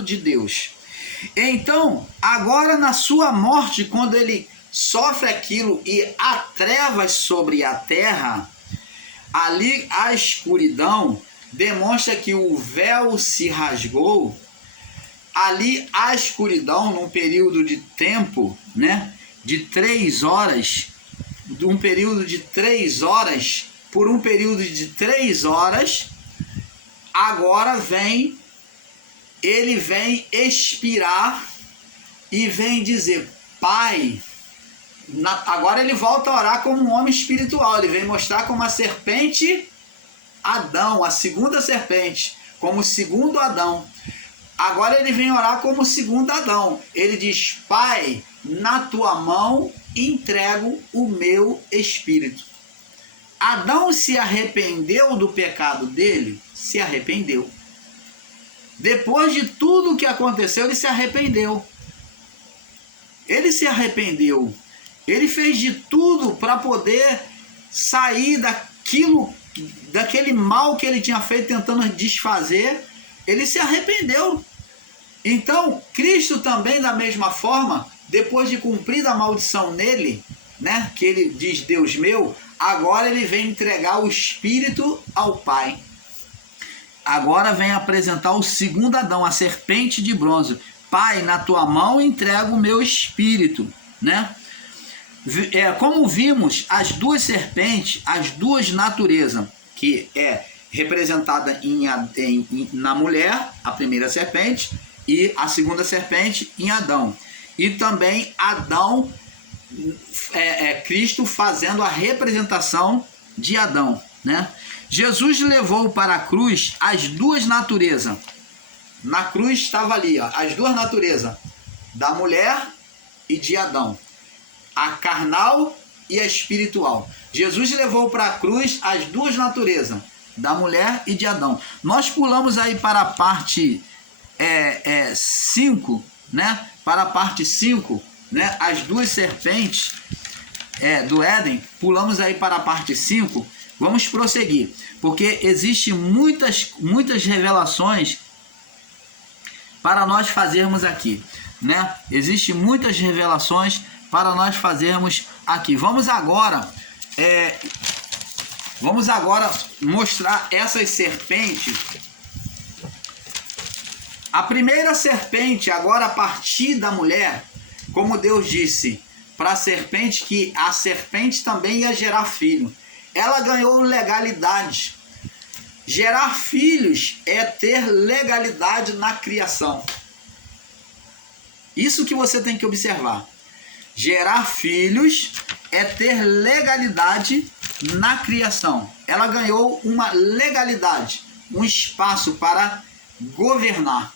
de Deus. Então, agora na sua morte, quando ele sofre aquilo e há trevas sobre a terra, ali a escuridão demonstra que o véu se rasgou. Ali a escuridão, num período de tempo, né, de 3 horas, um período de 3 horas, por um período de 3 horas, agora ele vem expirar e vem dizer: Pai. Agora ele volta a orar como um homem espiritual. Ele vem mostrar como a serpente Adão, a segunda serpente, como o segundo Adão. Agora ele vem orar como o segundo Adão. Ele diz: Pai, na tua mão entrego o meu espírito. Adão se arrependeu do pecado dele? Se arrependeu. Depois de tudo o que aconteceu, ele se arrependeu. Ele se arrependeu. Ele fez de tudo para poder sair daquele mal que ele tinha feito tentando desfazer. Ele se arrependeu. Então, Cristo também, da mesma forma, depois de cumprir a maldição nele, né, que ele diz: Deus meu, agora ele vem entregar o Espírito ao Pai. Agora vem apresentar o segundo Adão, a serpente de bronze. Pai, na tua mão entrego o meu espírito, né? Como vimos, as duas serpentes, as duas naturezas, que é representada na mulher, a primeira serpente, e a segunda serpente em Adão. E também Adão, Cristo fazendo a representação de Adão, né? Jesus levou para a cruz as duas naturezas. Na cruz estava ali, ó, as duas naturezas, da mulher e de Adão. A carnal e a espiritual. Jesus levou para a cruz as duas naturezas, da mulher e de Adão. Nós pulamos aí para a parte 5, né? Para a parte 5, né? As duas serpentes do Éden. Pulamos aí para a parte 5. Vamos prosseguir, porque existem muitas revelações para nós fazermos aqui, né? Existem muitas revelações para nós fazermos aqui. Vamos agora mostrar essas serpentes. A primeira serpente, agora a partir da mulher, como Deus disse para a serpente, que a serpente também ia gerar filho. Ela ganhou legalidade. Gerar filhos é ter legalidade na criação. Isso que você tem que observar. Gerar filhos é ter legalidade na criação. Ela ganhou uma legalidade, um espaço para governar.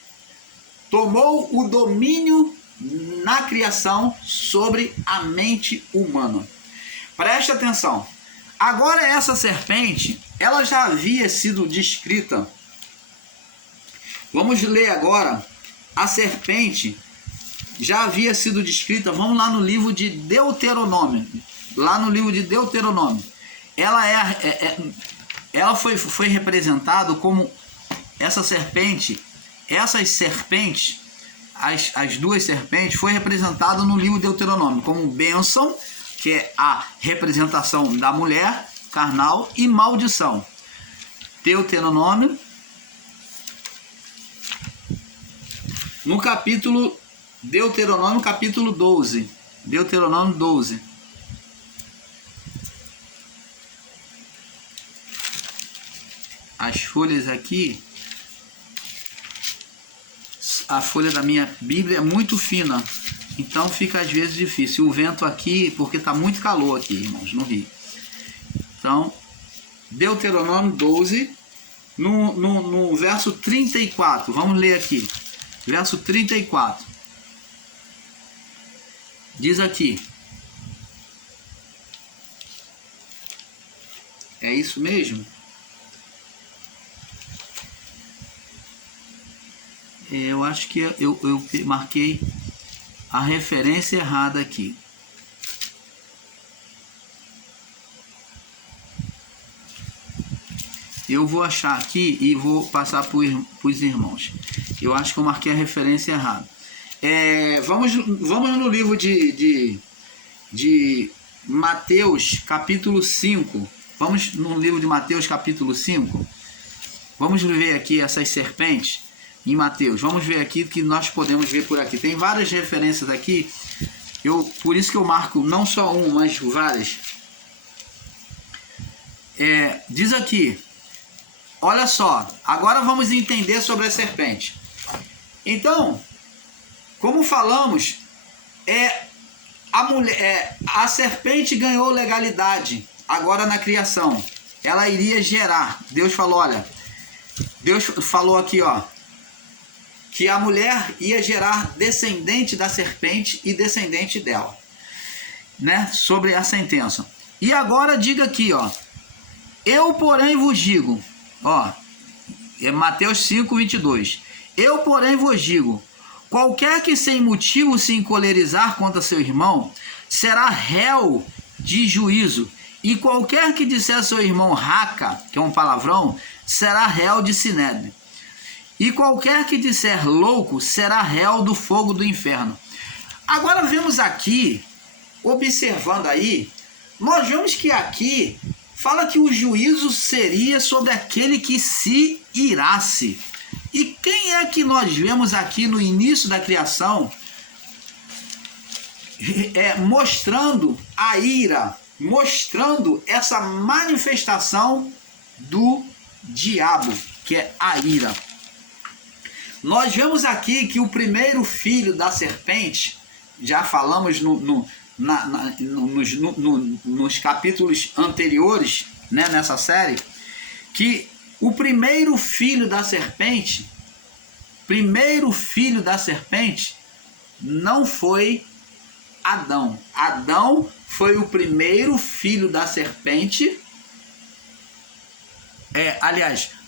Tomou o domínio na criação sobre a mente humana. Preste atenção. Agora essa serpente, ela já havia sido descrita. Vamos ler agora. A serpente já havia sido descrita. Vamos lá no livro de Deuteronômio. Lá no livro de Deuteronômio. Ela foi representada como essa serpente. Essas serpentes, as duas serpentes, foi representada no livro de Deuteronômio como bênção, que é a representação da mulher carnal, e maldição. Deuteronômio, no capítulo Deuteronômio, capítulo 12. Deuteronômio 12. As folhas aqui, a folha da minha Bíblia é muito fina, então fica às vezes difícil. O vento aqui, porque está muito calor aqui, irmãos, no Rio. Então, Deuteronômio 12, no verso 34, vamos ler aqui. Verso 34. Diz aqui. É isso mesmo? Eu acho que eu marquei a referência errada aqui. Eu vou achar aqui e vou passar para os irmãos. Eu acho que eu marquei a referência errada. Vamos no livro de Mateus, capítulo 5. Vamos no livro de Mateus, capítulo 5. Vamos ver aqui essas serpentes em Mateus. Vamos ver aqui o que nós podemos ver por aqui. Tem várias referências aqui. Por isso que eu marco não só um, mas várias. Diz aqui. Olha só. Agora vamos entender sobre a serpente. Então, como falamos, a serpente ganhou legalidade agora na criação. Ela iria gerar. Deus falou, olha, Deus falou aqui, ó, que a mulher ia gerar descendente da serpente e descendente dela, né? Sobre a sentença. E agora diga aqui, ó, eu porém vos digo, ó, Mateus 5:22. Eu porém vos digo, qualquer que sem motivo se encolerizar contra seu irmão, será réu de juízo. E qualquer que disser a seu irmão raca, que é um palavrão, será réu de sinédrio. E qualquer que disser louco, será réu do fogo do inferno. Agora vemos aqui, observando aí, nós vemos que aqui fala que o juízo seria sobre aquele que se irasse. E quem é que nós vemos aqui no início da criação mostrando a ira, mostrando essa manifestação do diabo, que é a ira? Nós vemos aqui que o primeiro filho da serpente, já falamos nos capítulos anteriores, né, nessa série, que o primeiro filho da serpente não foi Adão. Adão foi o primeiro filho da serpente.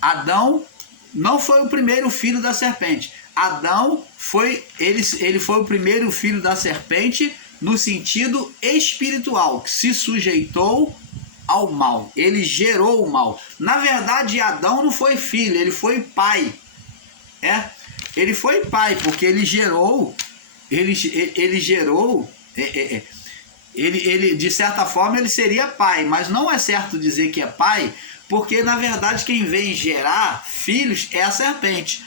Adão não foi o primeiro filho da serpente. Adão foi o primeiro filho da serpente no sentido espiritual, que se sujeitou ao mal. Ele gerou o mal. Na verdade, Adão não foi filho, ele foi pai. Ele foi pai, porque ele de certa forma ele seria pai, mas não é certo dizer que é pai, porque na verdade quem vem gerar filhos é a serpente.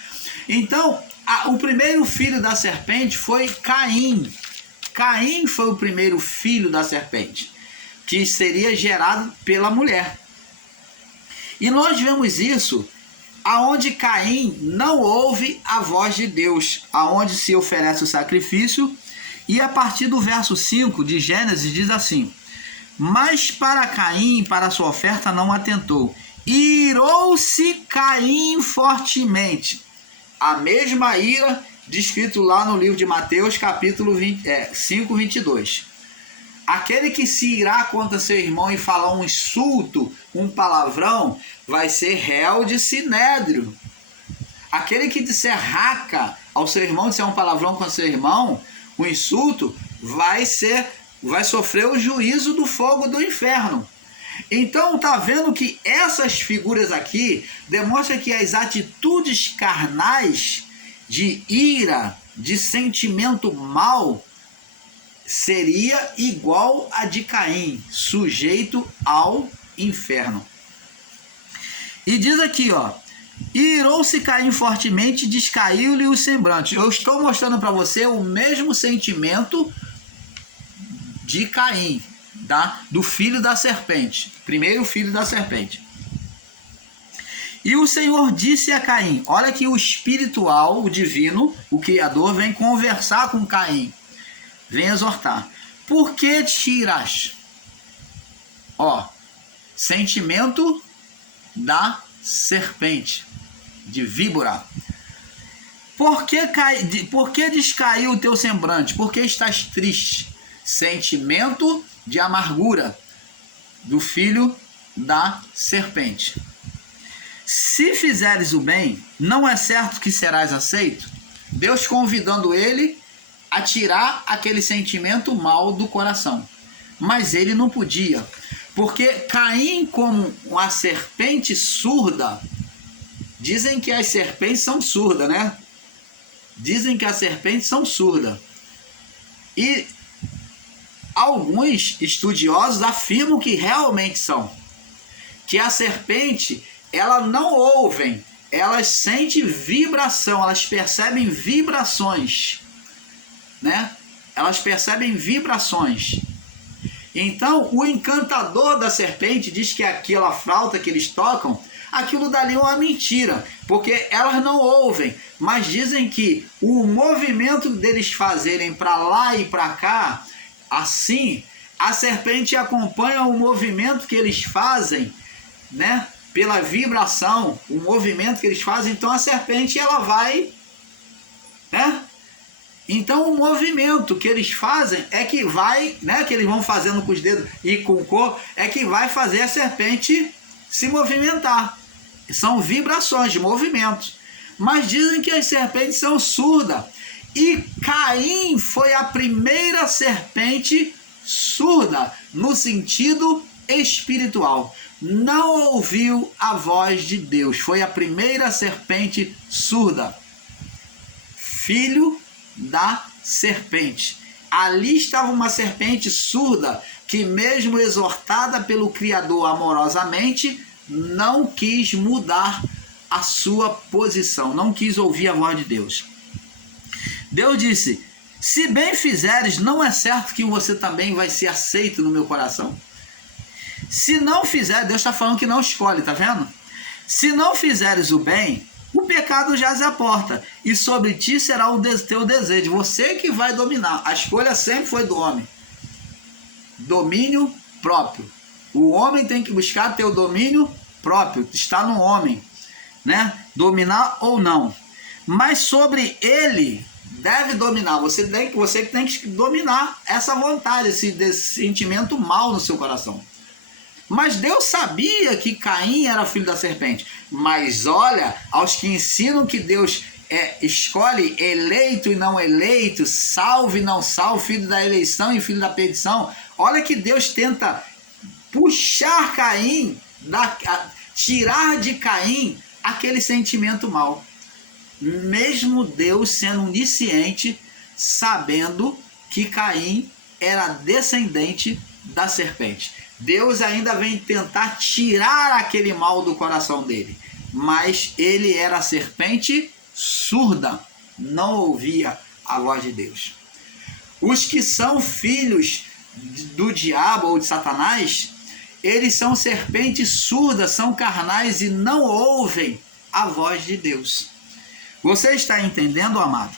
Então, o primeiro filho da serpente foi Caim. Caim foi o primeiro filho da serpente, que seria gerado pela mulher. E nós vemos isso aonde Caim não ouve a voz de Deus, aonde se oferece o sacrifício. E a partir do verso 5 de Gênesis diz assim: mas para Caim, para a sua oferta, não atentou. Irou-se Caim fortemente. A mesma ira descrito lá no livro de Mateus, capítulo 5:22. Aquele que se irá contra seu irmão e falar um insulto, um palavrão, vai ser réu de sinédrio. Aquele que disser raca ao seu irmão, disser um palavrão contra seu irmão, um insulto, vai sofrer o juízo do fogo do inferno. Então tá vendo que essas figuras aqui demonstram que as atitudes carnais de ira, de sentimento mau, seria igual a de Caim, sujeito ao inferno. E diz aqui, ó, irou-se Caim fortemente, descaiu-lhe o semblante. Eu estou mostrando para você o mesmo sentimento de Caim, tá? Do filho da serpente, primeiro filho da serpente. E o Senhor disse a Caim, olha que o espiritual, o divino, o Criador, vem conversar com Caim, vem exortar. Por que te irás? Ó, sentimento da serpente, de víbora. Por que descaiu o teu semblante? Por que estás triste? Sentimento de amargura do filho da serpente. Se fizeres o bem, não é certo que serás aceito? Deus convidando ele a tirar aquele sentimento mal do coração. Mas ele não podia. Porque Caim, como uma serpente surda, dizem que as serpentes são surdas, né? Dizem que as serpentes são surdas. E alguns estudiosos afirmam que realmente são. Que a serpente, ela não ouvem, elas sentem vibração, elas percebem vibrações, né? Elas percebem vibrações. Então, o encantador da serpente diz que aquela flauta que eles tocam, aquilo dali é uma mentira, porque elas não ouvem, mas dizem que o movimento deles fazerem para lá e para cá, assim, a serpente acompanha o movimento que eles fazem, né? Pela vibração, o movimento que eles fazem, então a serpente ela vai, né? Então o movimento que eles fazem é que vai, né? Que eles vão fazendo com os dedos e com o corpo, é que vai fazer a serpente se movimentar. São vibrações de movimentos. Mas dizem que as serpentes são surdas. E Caim foi a primeira serpente surda no sentido espiritual. Não ouviu a voz de Deus. Foi a primeira serpente surda. Filho da serpente. Ali estava uma serpente surda que, mesmo exortada pelo Criador amorosamente, não quis mudar a sua posição, não quis ouvir a voz de Deus. Deus disse: se bem fizeres, não é certo que você também vai ser aceito no meu coração? Se não fizer, Deus está falando que não escolhe, tá vendo? Se não fizeres o bem, o pecado jaz à porta, e sobre ti será o teu desejo. Você que vai dominar. A escolha sempre foi do homem. Domínio próprio. O homem tem que buscar ter o domínio próprio. Está no homem, né? Dominar ou não. Mas sobre ele deve dominar. Você que tem que dominar essa vontade, esse sentimento mal no seu coração. Mas Deus sabia que Caim era filho da serpente. Mas olha, aos que ensinam que Deus escolhe eleito e não eleito, salvo e não salvo, filho da eleição e filho da perdição, olha que Deus tenta puxar Caim, tirar de Caim aquele sentimento mal. Mesmo Deus sendo onisciente, sabendo que Caim era descendente da serpente. Deus ainda vem tentar tirar aquele mal do coração dele. Mas ele era serpente surda, não ouvia a voz de Deus. Os que são filhos do diabo ou de Satanás, eles são serpentes surdas, são carnais e não ouvem a voz de Deus. Você está entendendo, amado?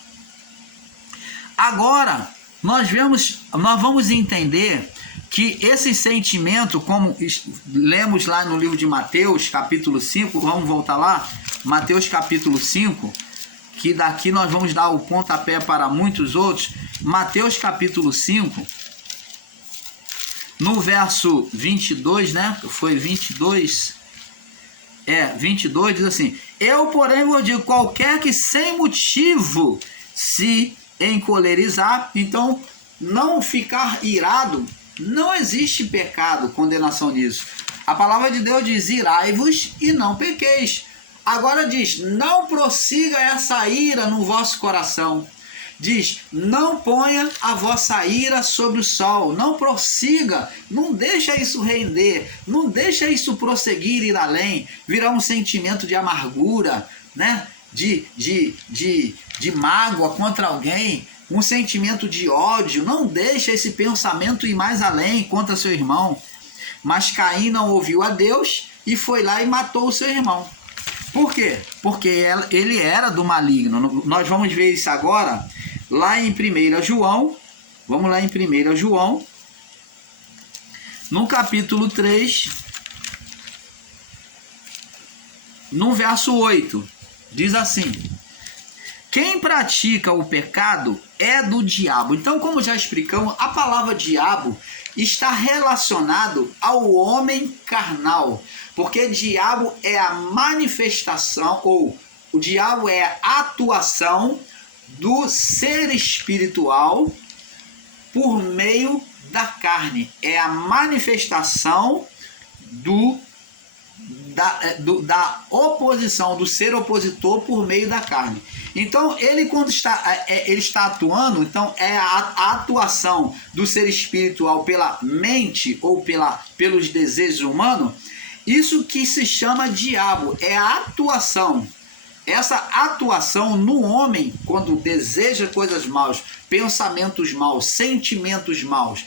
Agora, nós vamos entender que esse sentimento, como lemos lá no livro de Mateus, capítulo 5, vamos voltar lá, Mateus capítulo 5, que daqui nós vamos dar o pontapé para muitos outros. Mateus capítulo 5, no verso 22, né? Foi 22? 22 diz assim: eu, porém, vos digo, qualquer que sem motivo se encolerizar, então não ficar irado, não existe pecado, condenação nisso. A palavra de Deus diz: irai-vos e não pequeis. Agora diz: não prossiga essa ira no vosso coração. Diz: não ponha a vossa ira sobre o sol. Não prossiga, não deixa isso render, não deixa isso prosseguir, ir além, virar um sentimento de amargura, né? de mágoa contra alguém, um sentimento de ódio. Não deixa esse pensamento ir mais além contra seu irmão. Mas Caim não ouviu a Deus e foi lá e matou o seu irmão. Por quê? Porque ele era do maligno. Nós vamos ver isso agora lá em 1 João. Vamos lá em 1 João, no capítulo 3, no verso 8. Diz assim: quem pratica o pecado é do diabo. Então, como já explicamos, a palavra diabo está relacionado ao homem carnal, porque diabo é a manifestação, ou o diabo é a atuação do ser espiritual por meio da carne. É a manifestação da oposição, do ser opositor por meio da carne. Então, ele quando está atuando, então é a atuação do ser espiritual pela mente ou pelos desejos humanos, isso que se chama diabo, é a atuação. Essa atuação no homem, quando deseja coisas maus, pensamentos maus, sentimentos maus,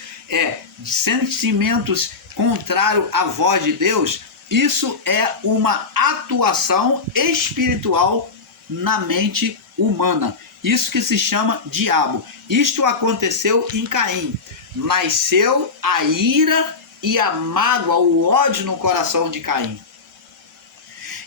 sentimentos contrários à voz de Deus, isso é uma atuação espiritual na mente humana. Isso que se chama diabo. Isto aconteceu em Caim. Nasceu a ira e a mágoa, o ódio no coração de Caim.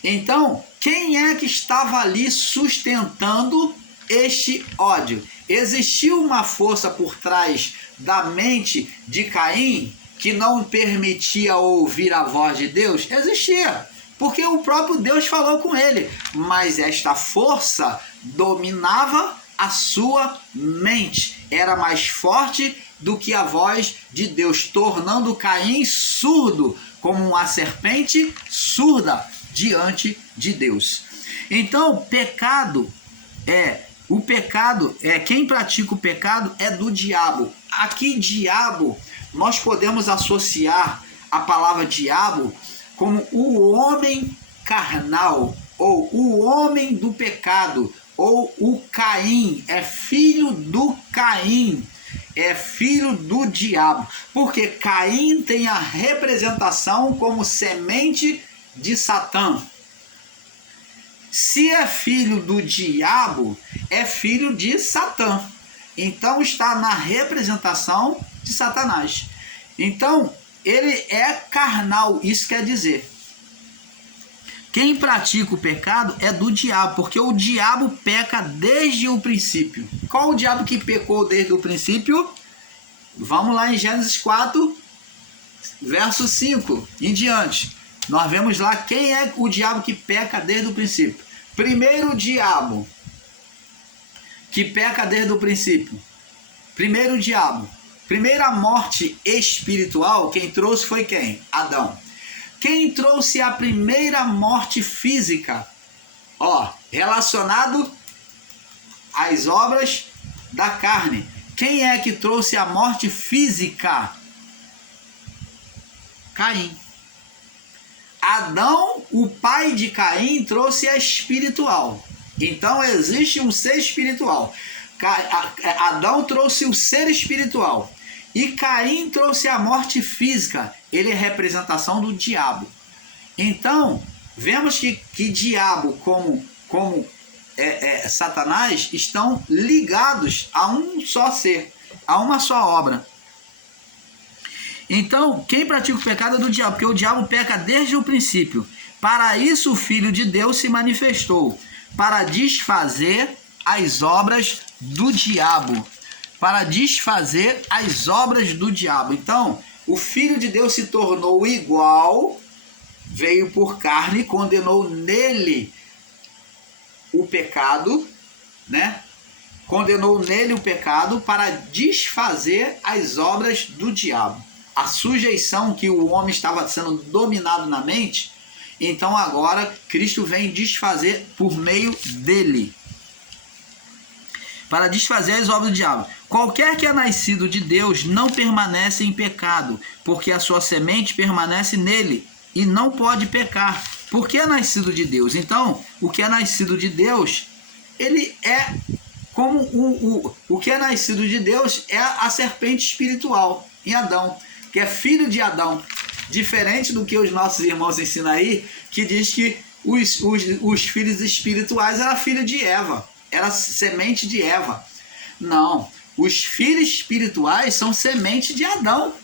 Então, quem é que estava ali sustentando este ódio? Existiu uma força por trás da mente de Caim que não permitia ouvir a voz de Deus? Existia, porque o próprio Deus falou com ele, mas esta força dominava a sua mente, era mais forte do que a voz de Deus, tornando Caim surdo, como uma serpente surda diante de Deus. Então, quem pratica o pecado é do diabo. Aqui, diabo, nós podemos associar a palavra diabo como o homem carnal, ou o homem do pecado, ou o Caim, é filho do Caim, é filho do diabo, porque Caim tem a representação como semente de Satã. Se é filho do diabo, é filho de Satã. Então está na representação de Satanás. Então, ele é carnal, isso quer dizer. Quem pratica o pecado é do diabo, porque o diabo peca desde o princípio. Qual o diabo que pecou desde o princípio? Vamos lá em Gênesis 4, verso 5 em diante. Nós vemos lá quem é o diabo que peca desde o princípio. Primeiro diabo que peca desde o princípio. Primeiro diabo. Primeira morte espiritual, quem trouxe foi quem? Adão. Quem trouxe a primeira morte física? Relacionado às obras da carne. Quem é que trouxe a morte física? Caim. Adão, o pai de Caim, trouxe a espiritual. Então existe um ser espiritual. Adão trouxe o ser espiritual. E Caim trouxe a morte física. Ele é representação do diabo. Então, vemos que diabo como Satanás estão ligados a um só ser, a uma só obra. Então, quem pratica o pecado é do diabo, porque o diabo peca desde o princípio. Para isso o Filho de Deus se manifestou, para desfazer as obras do diabo. Para desfazer as obras do diabo. Então, o Filho de Deus se tornou igual, veio por carne, condenou nele o pecado, né? Condenou nele o pecado para desfazer as obras do diabo. A sujeição que o homem estava sendo dominado na mente, então agora Cristo vem desfazer por meio dele. Para desfazer as obras do diabo. Qualquer que é nascido de Deus não permanece em pecado, porque a sua semente permanece nele e não pode pecar, porque é nascido de Deus. Então, o que é nascido de Deus, ele é como o que é nascido de Deus é a serpente espiritual em Adão, que é filho de Adão. Diferente do que os nossos irmãos ensinam aí, que diz que os filhos espirituais eram filho de Eva, era semente de Eva. Não, os filhos espirituais são semente de Adão.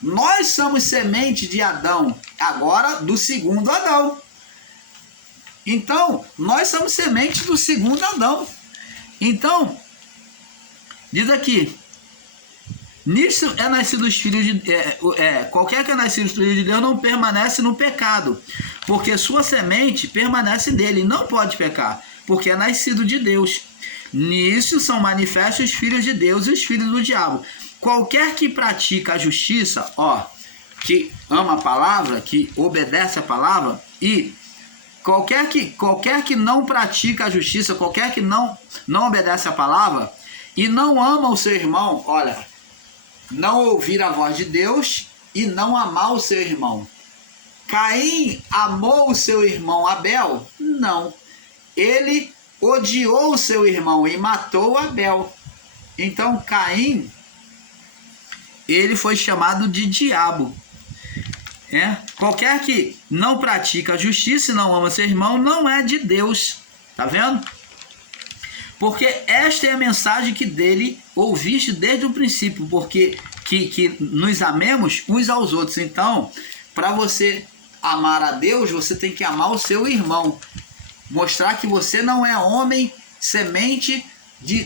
Nós somos semente de Adão, agora do segundo Adão. Então, nós somos semente do segundo Adão. Então, diz aqui, nisso é nascido os filhos de qualquer que é nascido dos filhos de Deus não permanece no pecado, porque sua semente permanece nele, não pode pecar, porque é nascido de Deus. Nisso são manifestos os filhos de Deus e os filhos do diabo. Qualquer que pratica a justiça, que ama a palavra, que obedece a palavra, e qualquer que não pratica a justiça, qualquer que não obedece a palavra e não ama o seu irmão, olha, não ouvir a voz de Deus e não amar o seu irmão. Caim amou o seu irmão Abel? Não. Ele odiou o seu irmão e matou Abel. Então Caim, ele foi chamado de diabo. Qualquer que não pratica a justiça e não ama seu irmão não é de Deus. Tá vendo? Porque esta é a mensagem que dele ouviste desde o princípio, porque que nos amemos uns aos outros. Então, para você amar a Deus, você tem que amar o seu irmão. Mostrar que você não é homem semente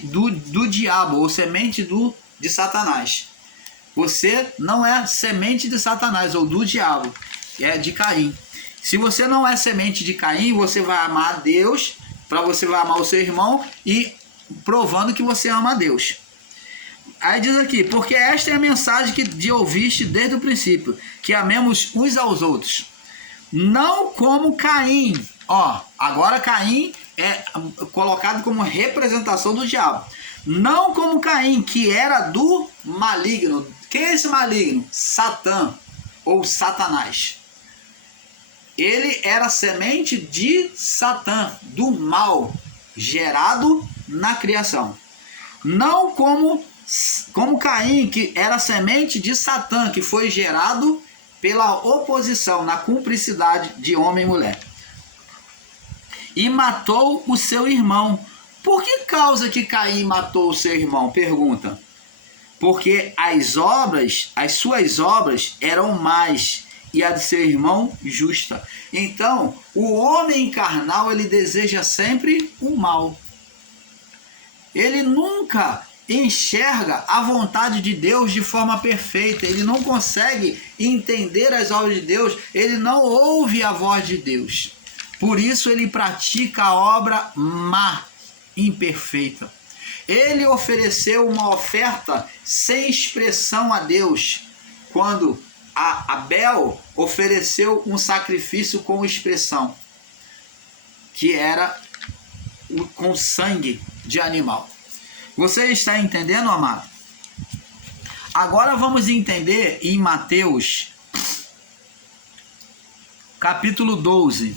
do diabo ou semente de Satanás. Você não é semente de Satanás ou do diabo, é de Caim. Se você não é semente de Caim, você vai amar a Deus, você vai amar o seu irmão e provando que você ama a Deus. Aí diz aqui, porque esta é a mensagem que ouviste desde o princípio, que amemos uns aos outros. Não como Caim. Agora Caim é colocado como representação do diabo. Não como Caim, que era do maligno. Quem é esse maligno? Satã ou Satanás. Ele era semente de Satã, do mal, gerado na criação. Não como Caim, que era semente de Satã, que foi gerado pela oposição, na cumplicidade de homem e mulher. E matou o seu irmão. Por que causa que Caim matou o seu irmão? Pergunta. Porque as suas obras eram más e a de seu irmão justa. Então, o homem carnal, ele deseja sempre o mal. Ele nunca enxerga a vontade de Deus de forma perfeita. Ele não consegue entender as obras de Deus. Ele não ouve a voz de Deus. Por isso ele pratica a obra má, imperfeita. Ele ofereceu uma oferta sem expressão a Deus, quando Abel ofereceu um sacrifício com expressão, que era com sangue de animal. Você está entendendo, amado? Agora vamos entender em Mateus, capítulo 12,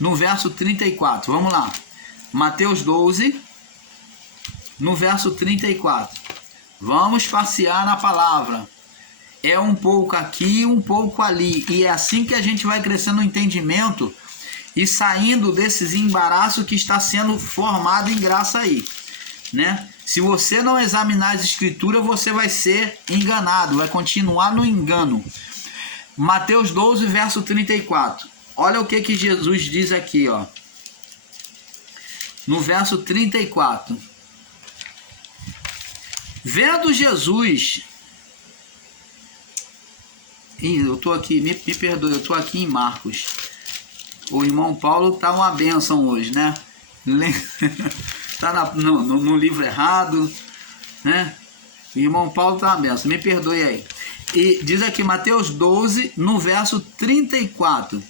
no verso 34. Vamos lá. Mateus 12, no verso 34. Vamos passear na palavra. É um pouco aqui, um pouco ali. E é assim que a gente vai crescendo no entendimento e saindo desses embaraços que está sendo formado em graça aí, né? Se você não examinar as escrituras, você vai ser enganado, vai continuar no engano. Mateus 12, verso 34. Olha o que Jesus diz aqui, no verso 34. Vendo Jesus... eu estou aqui, me perdoe, eu estou aqui em Marcos. O irmão Paulo está uma bênção hoje, né? Está no livro errado, né? O irmão Paulo está uma bênção, me perdoe aí. E diz aqui, Mateus 12, no verso 34.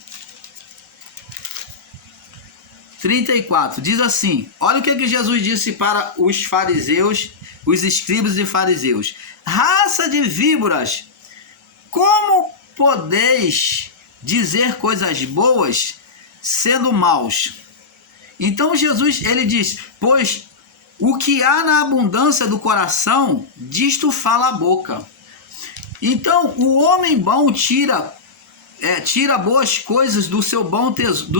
34, diz assim, olha o que Jesus disse para os fariseus, os escribas e fariseus. Raça de víboras, como podeis dizer coisas boas sendo maus? Então Jesus, ele diz, pois o que há na abundância do coração, disto fala a boca. Então o homem bom tira boas coisas do seu bom tesouro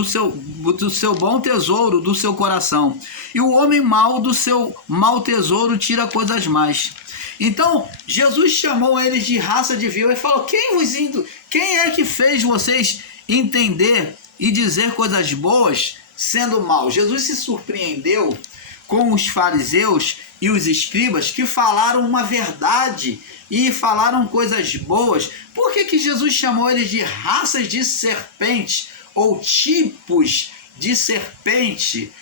do seu coração, e o homem mau do seu mau tesouro tira coisas más. Então Jesus chamou eles de raça de víbora e falou, quem é que fez vocês entender e dizer coisas boas sendo mal? Jesus se surpreendeu com os fariseus e os escribas que falaram uma verdade e falaram coisas boas. Por que Jesus chamou eles de raças de serpente ou tipos de serpente?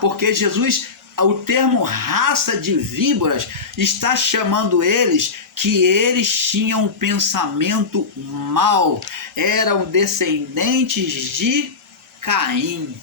Porque Jesus o termo raça de víboras está chamando eles que eles tinham um pensamento mau, eram descendentes de Caim.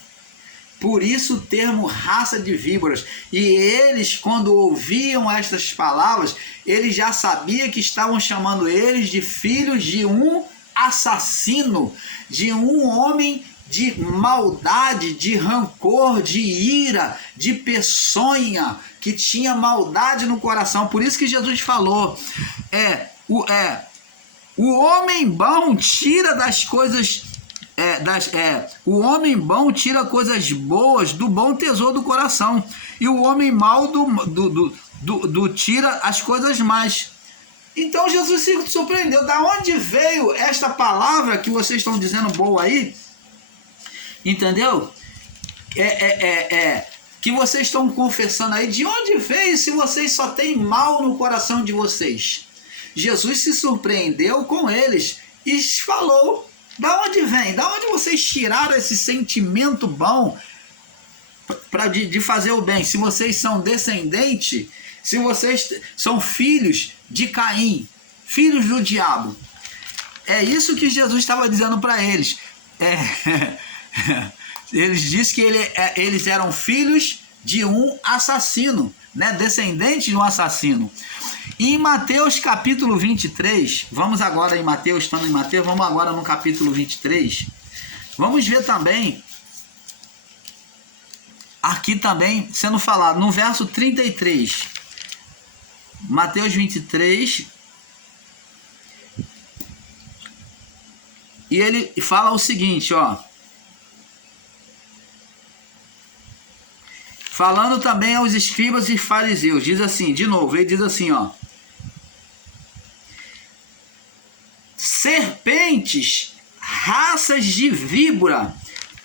Por isso o termo raça de víboras. E eles, quando ouviam estas palavras, eles já sabiam que estavam chamando eles de filhos de um assassino, de um homem de maldade, de rancor, de ira, de peçonha, que tinha maldade no coração. Por isso que Jesus falou, o homem bom tira das coisas... o homem bom tira coisas boas do bom tesouro do coração, e o homem mau tira as coisas más. Então Jesus se surpreendeu. Da onde veio esta palavra que vocês estão dizendo boa aí? Entendeu? Que vocês estão confessando aí. De onde veio se vocês só têm mal no coração de vocês? Jesus se surpreendeu com eles e falou: da onde vem? Da onde vocês tiraram esse sentimento bom de fazer o bem? Se vocês são descendentes, se vocês são filhos de Caim, filhos do diabo. É isso que Jesus estava dizendo para eles. Eles dizem que eles eram filhos de um assassino, né? Descendentes de um assassino. E em Mateus capítulo 23, vamos agora em Mateus, estamos em Mateus, vamos agora no capítulo 23, vamos ver também, aqui também sendo falado, no verso 33, Mateus 23, e ele fala o seguinte, ó, falando também aos escribas e fariseus, diz assim, de novo, ele diz assim, ó: serpentes, raças de víbora,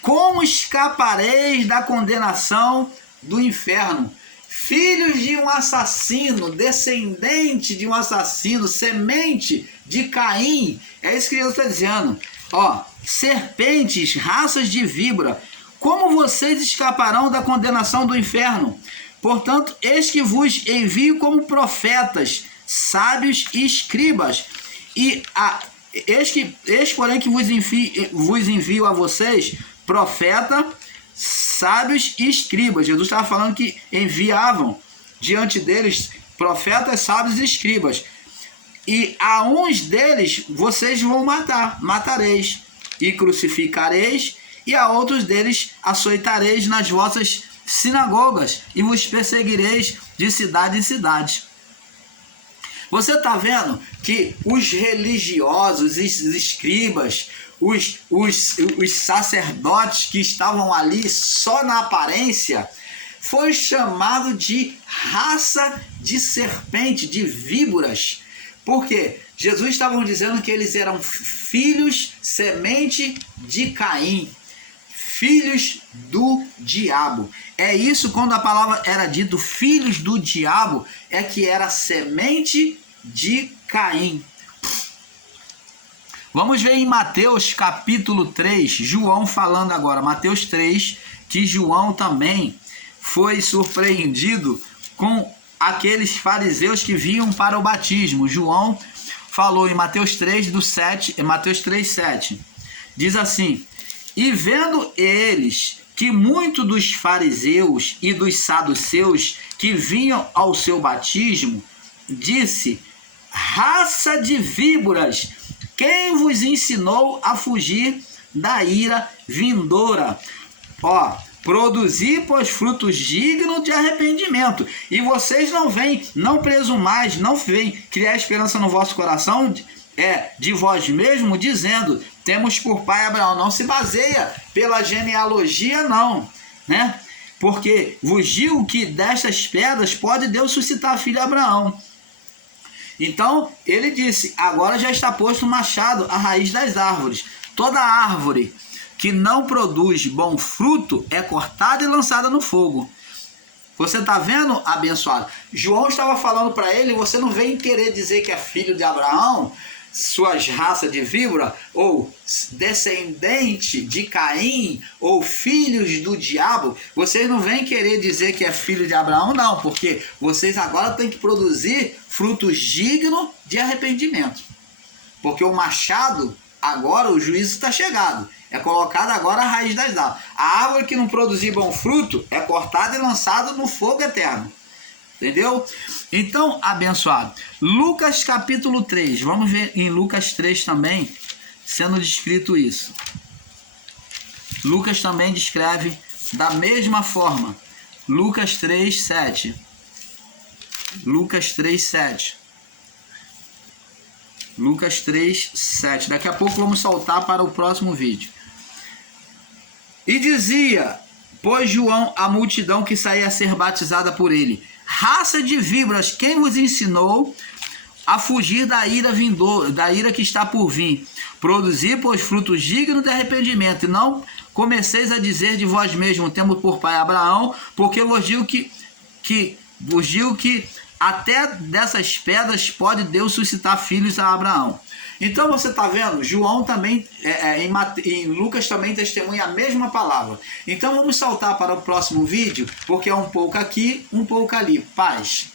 como escapareis da condenação do inferno? Filhos de um assassino, descendente de um assassino, semente de Caim. É isso que Deus está dizendo. Ó, serpentes, raças de víbora, como vocês escaparão da condenação do inferno? Portanto, eis que vos envio como profetas, sábios e escribas. Eis porém que vos envio a vocês, profeta, sábios e escribas. Jesus estava falando que enviavam diante deles profetas, sábios e escribas. E a uns deles vocês vão matareis e crucificareis, e a outros deles açoitareis nas vossas sinagogas e vos perseguireis de cidade em cidade. Você está vendo que os religiosos, os escribas, os sacerdotes que estavam ali só na aparência, foi chamado de raça de serpente, de víboras. Por quê? Jesus estava dizendo que eles eram filhos, semente de Caim, filhos do diabo. É isso, quando a palavra era dito filhos do diabo, é que era semente de Caim. Vamos ver em Mateus capítulo 3, João falando agora, Mateus 3, que João também foi surpreendido com aqueles fariseus que vinham para o batismo. João falou em Mateus 3, Mateus 3, 7, diz assim: e vendo eles que muitos dos fariseus e dos saduceus que vinham ao seu batismo, disse: raça de víboras, quem vos ensinou a fugir da ira vindoura? Ó, produzir, pois, frutos dignos de arrependimento. E vocês não presumais, não vêm criar esperança no vosso coração, de vós mesmo, dizendo: temos por pai Abraão. Não se baseia pela genealogia, não, né? Porque vos digo que destas pedras pode Deus suscitar filho de Abraão. Então, ele disse: agora já está posto o machado à raiz das árvores. Toda árvore que não produz bom fruto é cortada e lançada no fogo. Você está vendo, abençoado? João estava falando para ele: você não vem querer dizer que é filho de Abraão suas raças de víbora, ou descendente de Caim, ou filhos do diabo, vocês não vêm querer dizer que é filho de Abraão, não, porque vocês agora têm que produzir frutos dignos de arrependimento. Porque o machado, agora o juízo está chegado. É colocada agora a raiz das árvores. A árvore que não produzir bom fruto é cortada e lançada no fogo eterno. Entendeu? Então, abençoado. Lucas capítulo 3. Vamos ver em Lucas 3 também, sendo descrito isso. Lucas também descreve da mesma forma. Lucas 3, 7. Lucas 3, 7. Lucas 3, 7. Daqui a pouco vamos saltar para o próximo vídeo. E dizia, pois João, a multidão que saía a ser batizada por ele: raça de víboras, quem vos ensinou a fugir da ira vindoura, da ira que está por vir? Produzir, pois, frutos dignos de arrependimento, e não comeceis a dizer de vós mesmos: temos por pai Abraão, porque vos digo que até dessas pedras pode Deus suscitar filhos a Abraão. Então você está vendo, João também, em Lucas também testemunha a mesma palavra. Então vamos saltar para o próximo vídeo, porque é um pouco aqui, um pouco ali. Paz.